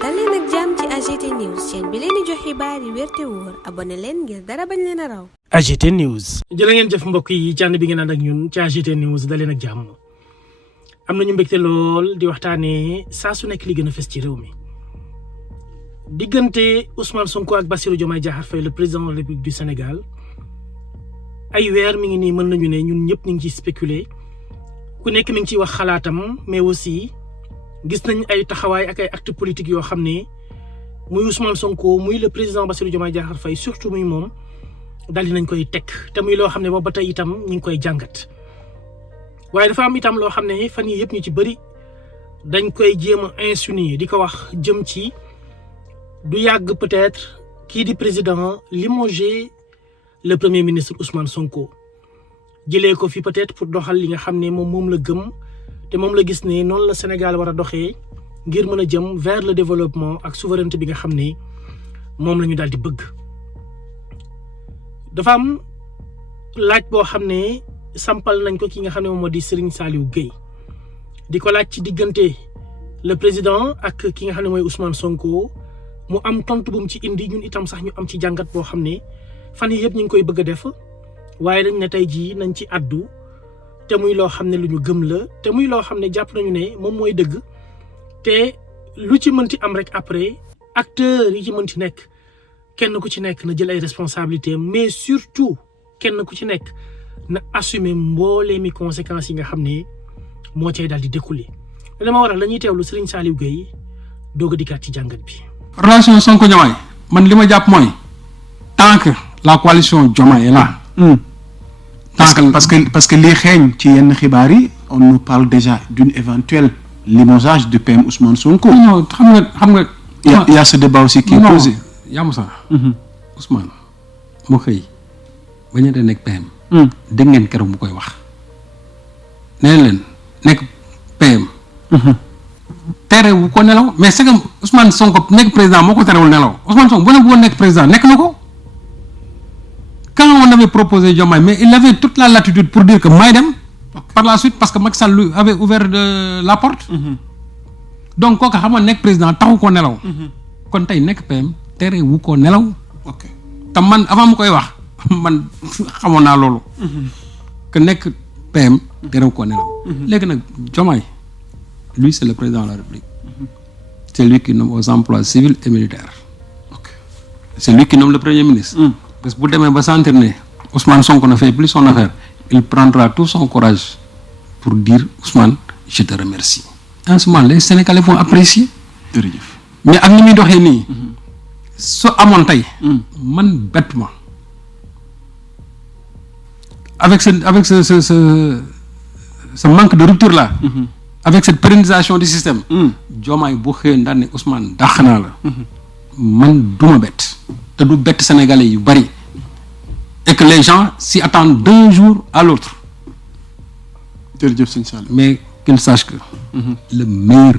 dal leen ak jàmm ci AGT News chaîne bi leen di jox xibaar yi wér te wóor abonné leen ngir dara bañ leen a raw. AGT News. jërë ngeen jëf mbokk yi ci ànd bi ngeen ànd ak ñun ci AGT News dal leen ak jàmm am nañu mbégte lool di waxtaanee saa su nekk li gën a fës ci réew mi diggante Ousmane Sonko ak Bassirou Diomaye Diakhar Faye le président de la République du Sénégal ay weer mi ngi nii mën nañu ne ñun ñëpp ñu ngi ciy spéculer ku nekk mi ngi ciy wax xalaatam mais aussi. gis nañ ay taxawaay ak ay actes politiques yoo xam ne muy Ousmane Sonko muy le président Bassirou Diomaye Diakhar Faye surtout muy moom daal di nañ koy teg te muy loo xam ne boobu ba tey itam ñu ngi koy jàngat waaye dafa am itam loo xam ne fan yii yëpp ñu ci bëri dañ koy jéem a insinuer di ko wax jëm ci du yàgg peut-être kii di président limoger le premier ministre Ousmane Sonko jëlee ko fi peut-être pour doxal li nga xam ne moom la gëm. te moom la gis ne noonu la Sénégal war a doxee ngir mën a jëm vers le développement ak souveraineté bi nga xam ne moom la ñu daal di bëgg dafa am laaj boo xam ne sampal nañ ko ki nga xam ne moom moo di Serigne Saliou Gueye di ko laaj ci diggante le président ak ki nga xam ne mooy Ousmane Sonko mu am tontu bu mu ci indi ñun itam sax ñu am ci jàngat boo xam ne fan yii yëpp ñu ngi koy bëgg a def waaye dañ ne tey jii nañ ci addu. te muy loo xam ne lu ñu gëm la te muy loo xam ne jàpp nañu ne moom mooy dëgg te lu ci mënti am rek après acteurs yi ci mënti nekk kenn ku ci nekk na jël ay responsabilités mais surtout kenn ku ci nekk na assumer mbooleemi conséquences yi nga xam ne moo cay daal di découler dama waral la ñuy teewlu Serigne Saliou Gueye doog a dikkaat ci jàngat bi. relation Sonko Diomaye man li ma jàpp mooy tant que la coalition Diomaye est là. parce que les xeeñ ci yenn xibaar yi on nous parle déjà d'une éventuelle limogeage du PM Ousmane Sonko. non xam nga. il y a ce débat aussi qui est posé. yaa sax Ousmane mu xëy ba ñu nekk PM. dégg ngeen keroog mu koy wax. nee leen nekk PM. terewu ko nelaw mais c'est que Ousmane Sonko nekk président moo ko terewul nelaw Ousmane Sonko bu ne bëggoon nekk président nekk na ko. Quand on avait proposé Diomaye, mais il avait toute la latitude pour dire que maay dem par la suite parce que Macky Sall lui avait ouvert la porte. Donc kooku xam nga nekk président taxu ko nelaw. kon tey nekk PM tere wu ko nelaw. ok te man avant mu koy wax man xamoon naa loolu. que nekk PM tere wu ko nelaw. léegi nag Diomaye lui c'est le président de la République. C'est lui qui nomme aux emplois civils et militaires. C'est lui qui nomme le premier ministre. Parce que bu demee ba sentir ne Ousmane Sonko ne fait plus son affaire il prendra tout son courage pour dire Ousmane je te remercie. En ce moment les Sénégalais vont apprécier. jërëjëf mais ak ni muy doxee nii. su amoon tey. man bett ma avec ce manque de rupture là. avec cette pérennisation du système. Diomaye bu xëyee daan ne Ousmane dàq naa la. man duma bett. te du bett Sénégalais yu bari et que les gens s'y attendent d'un jour à l'autre. jërëjëf sëñ Sall. mais qu'ils sachent que le meilleur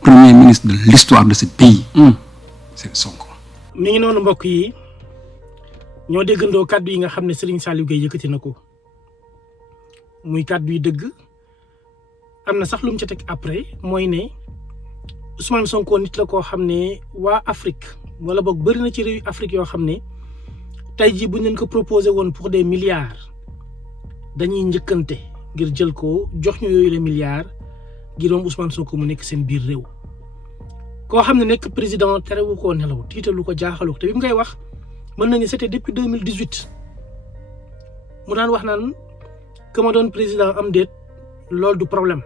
premier ministre de l'histoire de ce pays c'est Sonko. mi ngi noonu mbokk yi ñoo déggandoo kàddu yi nga xam ne Serigne Saliou Gueye yëkkati na ko muy kàddu yi dëgg am na sax lu mu ca teg après mooy ne Ousmane Sonko nit la koo xam ne waa Afrique wala boog bëri na ci réew Afrique yoo xam ne tey jii bu ñu leen ko proposé woon pour des milliards dañuy njëkkante ngir jël ko jox ñu yooyu les milliards ngir moom Ousmane Sonko mu nekk seen biir réew. koo xam ne nekk président terewu koo nelaw tiitalu ko jaaxalu ko te bi mu koy wax mën nañu c'était depuis 2018 mu daan wax naan que ma doon président am déet loolu du problème.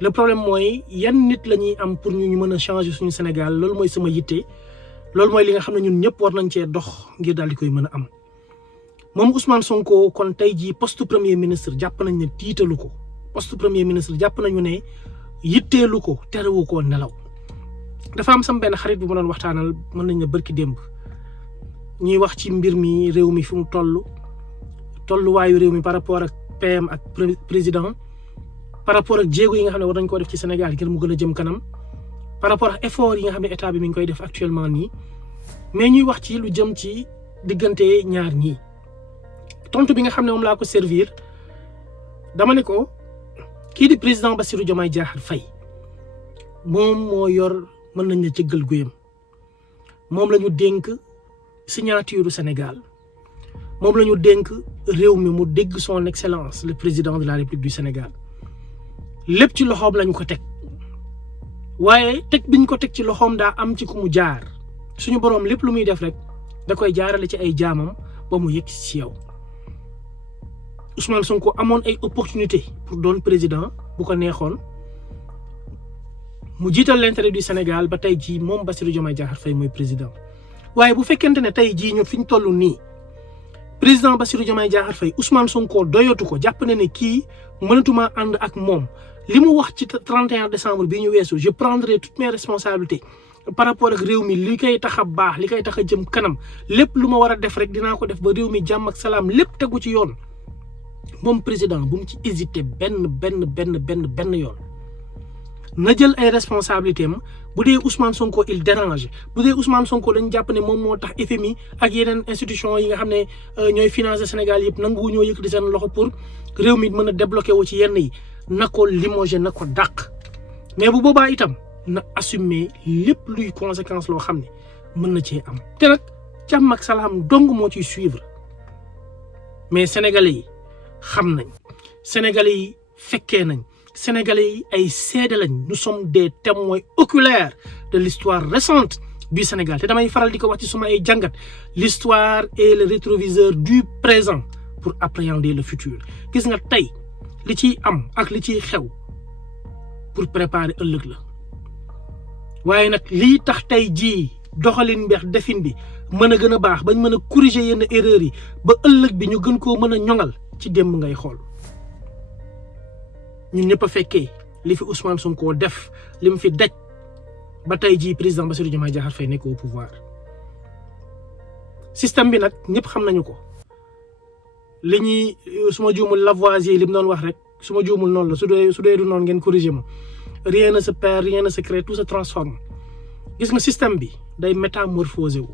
le problème mooy yan nit la ñuy am pour ñu mën a changer suñu Sénégal loolu mooy sama yitte loolu mooy li nga xam ne ñun ñëpp war nañ cee dox ngir daal di koy mën a am moom Ousmane Sonko kon tey jii poste premier ministre jàpp nañ ne tiitalu ko poste premier ministre jàpp nañu ne yitteelu ko terewu ko nelaw. dafa am sama benn xarit bu ma doon waxtaanal mën nañ ne barki démb ñuy wax ci mbir mi réew mi fi mu tolluwaayu réew mi par rapport ak PM ak président. par rapport ak jéego yi nga xam ne war nañ koo def ci Sénégal ngir mu gën a jëm kanam par rapport ak effort yi nga xam ne état bi mi ngi koy def actuellement nii mais ñuy wax ci lu jëm ci diggante ñaar ñii tontu bi nga xam ne moom laa ko servir dama ne ko kii di président Bassirou Diomaye Diakhar Faye moom moo yor mën nañ la cëggal guyam moom la ñu dénk signature Sénégal moom la ñu dénk réew mi mu dégg son excellence le président de la République du Sénégal lépp ci loxoom lañu ko teg waaye teg biñ ko teg ci loxoom daa am ci ku mu jaar suñu boroom lépp lu muy def rek da koy jaarale ci ay jaamam ba mu yegg ci yow Ousmane Sonko amoon ay opportunité pour doon président bu ko neexoon mu jiital l'intérêt du Sénégal ba tey jii moom Bassirou Diomaye Diakhar Faye mooy président waaye bu fekkente ne tey jii ñu fi ñu toll nii président Bassirou Diomaye Diakhar Faye Ousmane Sonko doyatu ko jàpp na ne kii mënatuma ànd ak moom li mu wax ci 31 décembre bi ñu weesu je prendrai toutes mes responsabilités par rapport ak réew mi li koy tax a baax li koy tax a jëm kanam lépp lu ma war a def rek dinaa ko def ba réew mi jàmm ak salaam lépp tegu ci yoon moom président bu mu ci hésité benn yoon na jël ay responsabilités am bu dee Ousmane Sonko il dérange bu dee Ousmane Sonko dañu jàpp ne moom moo tax FMI ak yeneen institution yi nga xam ne ñooy financer Sénégal yëpp nangu ñoo yëkkati seen loxo pour réew mi mën a débloqué wu ci yenn yi na ko limogé na ko dàq mais bu boobaa itam na assumer lépp luy conséquence loo xam ne mën na cee am te nag jàmm ak salaam dong moo ciy suivre mais sénégalais yi xam nañ sénégalais yi fekkee nañ sénégalais yi ay seede lañ nous sommes des témoins oculaires de l'histoire récente du Sénégal te damay faral di ko wax ci suma ay jàngat l'histoire est le rétroviseur du présent pour appréhender le futur gis nga tey li ciy am ak li ciy xew pour préparer ëllëg la waaye nag lii tax tey jii doxalin mbeex defin bi mën a gën a baax bañ mën a corriger yenn erreurs yi ba ëllëg bi ñu gën koo mën a ñoŋal ci démb ngay xool ñun ñëpp a fekkee li fi Ousmane Sonko def li mu fi daj ba tey jii président Bassirou Diomaye Diakhar Faye nekk au pouvoir système bi nag ñëpp xam nañu ko li ñuy suma juumul Lavoisier li mu doon wax rek suma juumul noonu la su dee du noonu ngeen corriger ma rien ne se perd rien ne se crée tout se transforme gis nga système bi day métamorphosé wu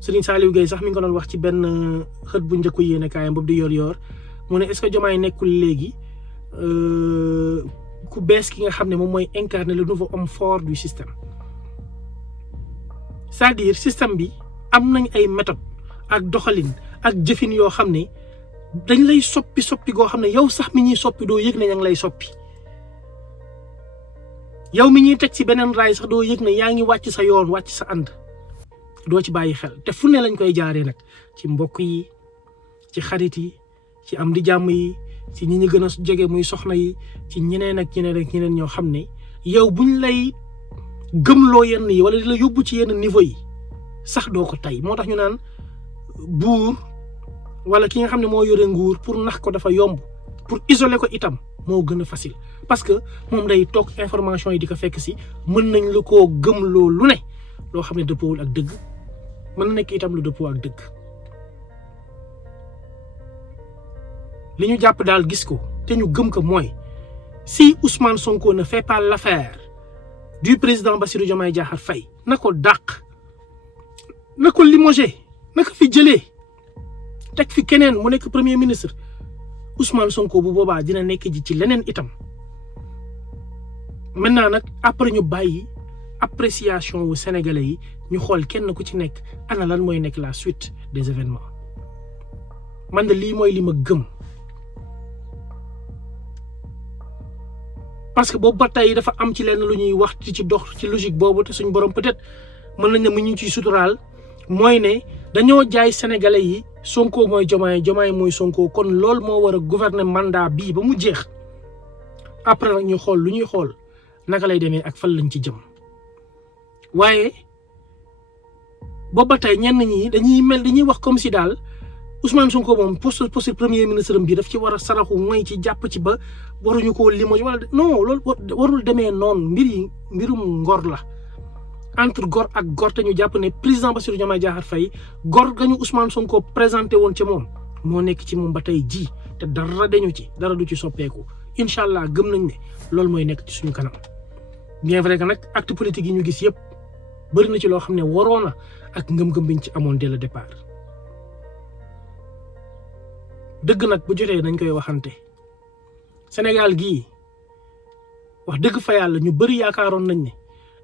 Serigne Saliou Gueye sax mi ngi ko doon wax ci benn xët bu njëkku yéene kaayam boobu di yor mu ne est-ce que Diomaye nekkul léegi ku bees ki nga xam ne moom mooy incarner le nouveau homme fort du système c'est-à-dire système bi am nañ ay méthode ak doxalin ak jëfin yoo xam ne dañ lay soppi goo xam ne yow sax mi ñuy soppi doo yëg ne ña ngi lay soppi yow mi ñuy teg ci beneen raay sax doo yëg ne yaa ngi wàcc sa yoon wàcc sa ànd doo ci bàyyi xel te fu ne lañ koy jaaree nag ci mbokk yi ci xarit yi ci am di jàmm yi ci ñi ñu gën a jege muy soxna yi ci ñeneen ak ñeneen ñoo xam ne yow buñ lay gëmloo yenn yi wala di la yóbbu ci yenn niveau yi sax doo ko tey moo tax ñu naan buur wala ki nga xam ne moo yore nguur pour nax ko dafa yomb pour isoler ko itam moo gën a facile parce que moom day toog information yi di ko fekk si mën nañ la koo gëmloo lu ne loo xam ne dëppoowul ak dëgg mën na nekk itam lu dëppoo ak dëgg li ñu jàpp daal gis ko te ñu gëm ko mooy si Ousmane Sonko ne fait pas l'affaire du président Bassirou Diomaye Diakhar Faye na ko dàq na ko limogé na ko fi jëlee teg fi keneen mu nekk premier ministre Ousmane Sonko bu boobaa dina nekk ji ci leneen itam maintenant nag après ñu bàyyi appréciation wu sénégalais yi ñu xool kenn ku ci nekk ana lan mooy nekk la suite des événements man de lii mooy li ma gëm parce que boobu ba tey dafa am ci lenn lu ñuy wax ci dox ci logique boobu te suñ borom peut-être mën nañ ne mu ñu ciy suturaal mooy ne dañoo jaay sénégalais yi Sonko mooy Diomaye mooy Sonko kon loolu moo war a gouverner mandat bii ba mu jeex après nag ñu xool lu ñuy xool naka lay demee ak fan lañ ci jëm waaye boobu ba tey ñenn ñi dañuy wax comme si daal Ousmane Sonko moom poste premier ministre bi daf ci war a saraxu mooy ci jàpp ci ba waruñu koo limoge wala non loolu warul demee noonu mbirum ngor la entre gor ak gor te ñu jàpp ne président Bassirou Diomaye Diakhar Faye gor gañu Ousmane Sonko présenté woon ci moom moo nekk ci moom ba tey ji te dara dañu ci dara du ci soppeeku incha allah gëm nañ ne loolu mooy nekk ci suñu kanam bien vrai que nag acte politique yi ñu gis yëpp bëri na ci loo xam ne waroon na ak ngëm-ngëm biñ ci amoon dès le départ dëgg nag bu jotee dañ koy waxante Sénégal gii wax dëgg fa yàlla ñu bëri yaakaaroon nañ ne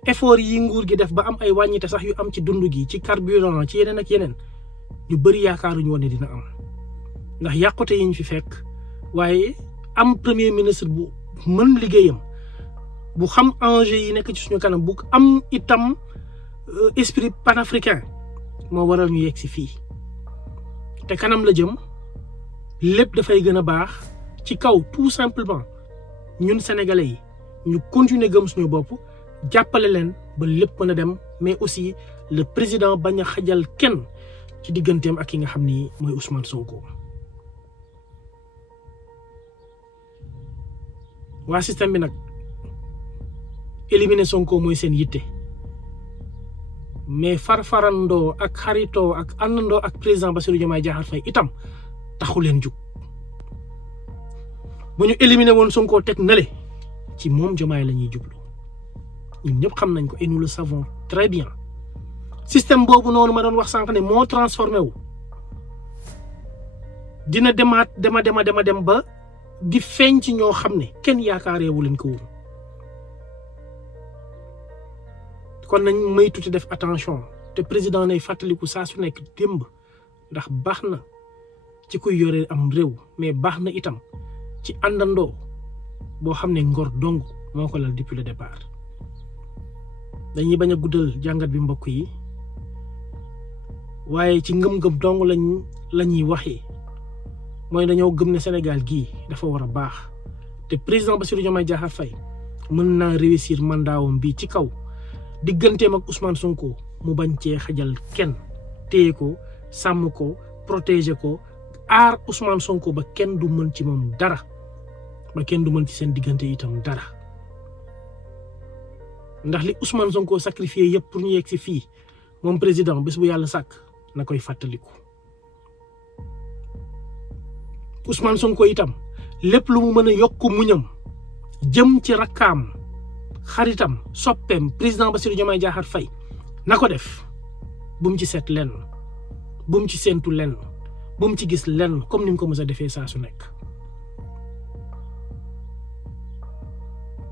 effort yi nguur gi def ba am ay wàññite sax yu am ci dund gi ci carburant ci yeneen ak yeneen ñu bëri yaakaaruñu woon ne dina am ndax yàqute yi ñu fi fekk waaye am premier ministre bu mën liggéeyam bu xam enjeu yi nekk ci suñu kanam bu am itam esprit panafricain moo waral ñu yegg si fii te kanam la jëm lépp dafay gën a baax ci kaw tout simplement ñun sénégalais yi ñu continuer gëm suñu bopp jàppale leen ba lépp mën a dem mais aussi le président bañ a xajal kenn ci digganteem ak ki nga xam ni mooy Ousmane Sonko. waa système bi nag éliminer Sonko mooy seen yitte mais farfarandoo ak xaritoo ak àndandoo ak président Bassirou Diomaye Diakhar Faye itam taxu leen jug bu ñu éliminer woon Sonko teg nale ci moom Diomaye la ñuy jublu ñun ñëpp xam nañ ko et nous le savons très bien système boobu noonu ma doon wax sànq ne moo transformé wu dina dema dem ba di feeñ ci ñoo xam ne kenn yaakaareewu leen ko woon kon nañ may tuuti def attention te président nay fàttaliku saa su nekk démb ndax baax na ci kuy yore am réew mais baax na itam ci àndandoo boo xam ne ngor dong moo ko lal depuis le départ. dañuy bañ a guddal jàngat bi mbokk yi waaye ci ngëm-ngëm dong lañuy waxee mooy dañoo gëm ne Sénégal gii dafa war a baax te président Bassirou Diomaye Diakhar Faye mën naa réussir mandaawam bi ci kaw digganteem ak Ousmane Sonko mu bañ cee xajal kenn téye ko sàmm ko protéger ko aar Ousmane Sonko ba kenn du mën ci moom dara ba kenn du mën ci seen diggante itam dara ndax li Ousmane Sonko sacrifié yëpp pour ñu yegg si fii moom président bés bu yàlla sàkk na koy fàttaliku. Ousmane Sonko itam lépp lu mu mën a yokk muñam jëm ci rakkaam xaritam soppeem président Bassirou Diomaye Diakhar Faye na ko def bu mu ci seet lenn bu mu ci séentu lenn bu mu ci gis lenn comme ni mu ko mës a defee saa su nekk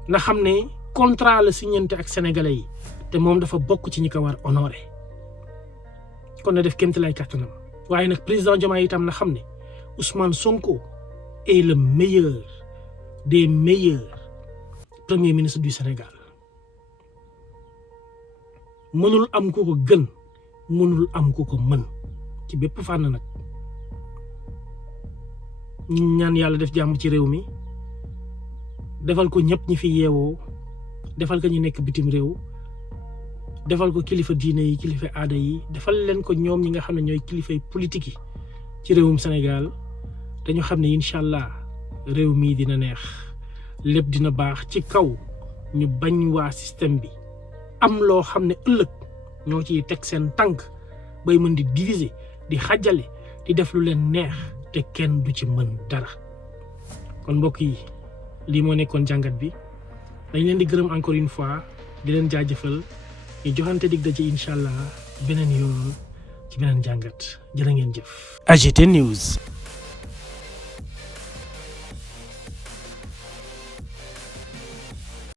na xam ne contrat la signante ak sénégalais yi te moom dafa bokk ci ñi ko war honoré kon na def kéemti lay kàttanam waaye nag président Diomaye itam na xam ne Ousmane Sonko est le meilleur des meilleurs premier ministre du Sénégal mënul am ku ko gën mënul am ku ko mën ci bépp fànn nag ñu ñaan yàlla def jàmm ci réew mi defal ko ñëpp ñi fi yeewoo defal ko ñu nekk bitim réew defal ko kilifa diine yi kilifa aada yi defal leen ko ñoom ñi nga xam ne ñooy kilifay politique yi ci réewum Sénégal dañu xam ne incha allah réew mii dina neex lépp dina baax ci kaw ñu bañ waa système bi am loo xam ne ëllëg ñoo ciy teg seen tànk bay mën di diviser di xàjjale di def lu leen neex te kenn du ci mën dara kon mbokk yi lii moo nekkoon jàngat bi dañ leen di gërëm encore une fois di leen jaajëfal ñu joxante dig daje incha allah beneen yoon ci beneen jàngat jërë ngeen jëf. AGT News.